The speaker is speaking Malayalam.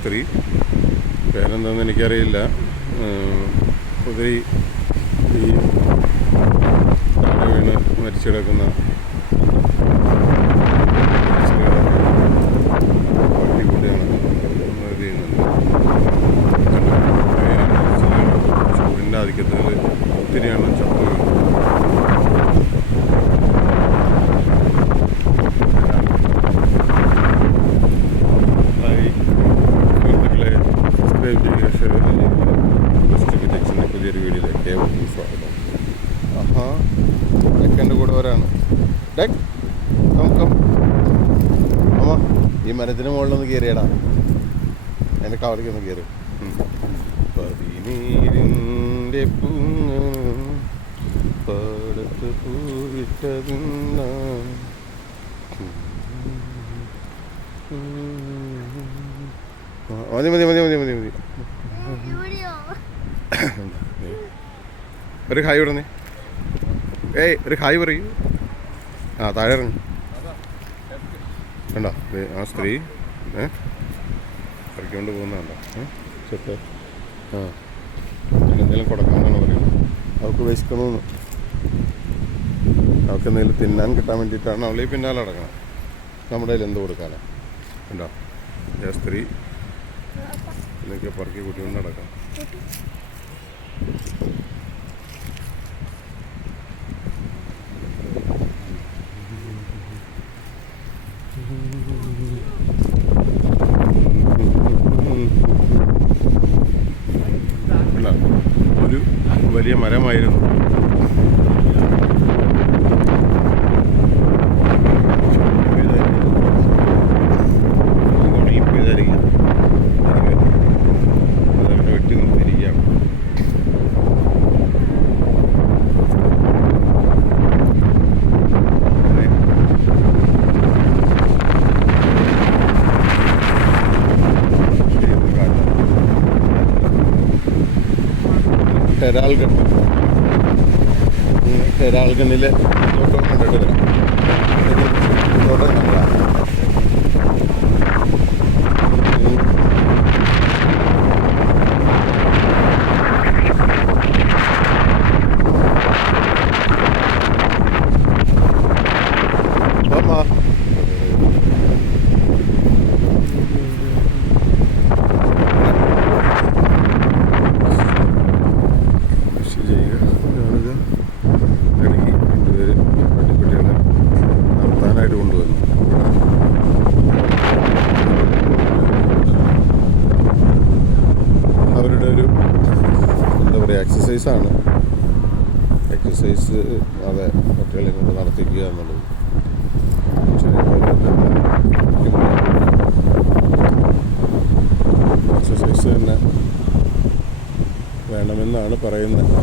സ്ത്രീ പേരെന്താണെന്ന് എനിക്കറിയില്ല. കുതിരി ഈ താഴെ വീണ് മരിച്ചു കിടക്കുന്ന പട്ടിക്കൂടെയാണ് നമ്മൾ ചെയ്യുന്നത്. ചൂടിൻ്റെ ആധിക്യത്തിൽ ഒത്തിരിയാണ് ചത്തു വീണത്. പുതിയൊരു വീഡിയോയിലേക്ക് ഏവർക്കും സ്വാഗതം. ഡെക്കൻ്റെ കൂടെ വരാണ്. ഡെക്ക് കം അമ്മ ഈ മരത്തിന് മുകളിലൊന്ന് കയറിയടാ. എൻ്റെ കവളിക്കൊന്ന് കയറി. പതിനീരിൻ്റെ പാടത്ത് പൂവിട്ടതിന്ന മതി മതി മതി മതി മതി മതി. ഒരു ഹായ് വിടുന്നേ. ഒരു ഹായ് പറയൂ. താഴെ ഇറങ്ങി കണ്ടോ ആ സ്ത്രീ ഇറക്കിക്കൊണ്ട് പോകുന്നതാണ്ടോ. ചെത്ത് എന്തെങ്കിലും കൊടുക്കാമെന്നാണ് പറയുന്നത്. അവൾക്ക് വിശക്കണമെന്ന്, അവൾക്ക് എന്തെങ്കിലും തിന്നാൻ കിട്ടാൻ വേണ്ടിയിട്ടാണ് അവളീ പിന്നാലെ അടക്കണം. നമ്മുടെ കയ്യിൽ എന്ത് കൊടുക്കാനാണ് കണ്ടോ. ആ സ്ത്രീ എന്നൊക്കെ പറക്കി കൂട്ടിക്കൊണ്ട് നടക്കാം. ഒരു വലിയ മരമായിരുന്നു. ഉണങ്ങിപ്പോയതായിരിക്കും. അതങ്ങനെ വെട്ടി നിർത്തിയിരിക്കുകയാണ്. ഹെരാൾഗണിലെ തോട്ടം കണ്ടിട്ട് വരാം. തോട്ടം കണ്ടാ കൊണ്ടുവന്നു. അവരുടെ ഒരു എന്താ പറയുക എക്സസൈസാണ്. എക്സസൈസ് അതെ പട്ടികളെ കൊണ്ട് നടത്തിക്കുക എന്നുള്ളത്. എക്സസൈസ് തന്നെ വേണമെന്നാണ് പറയുന്നത്.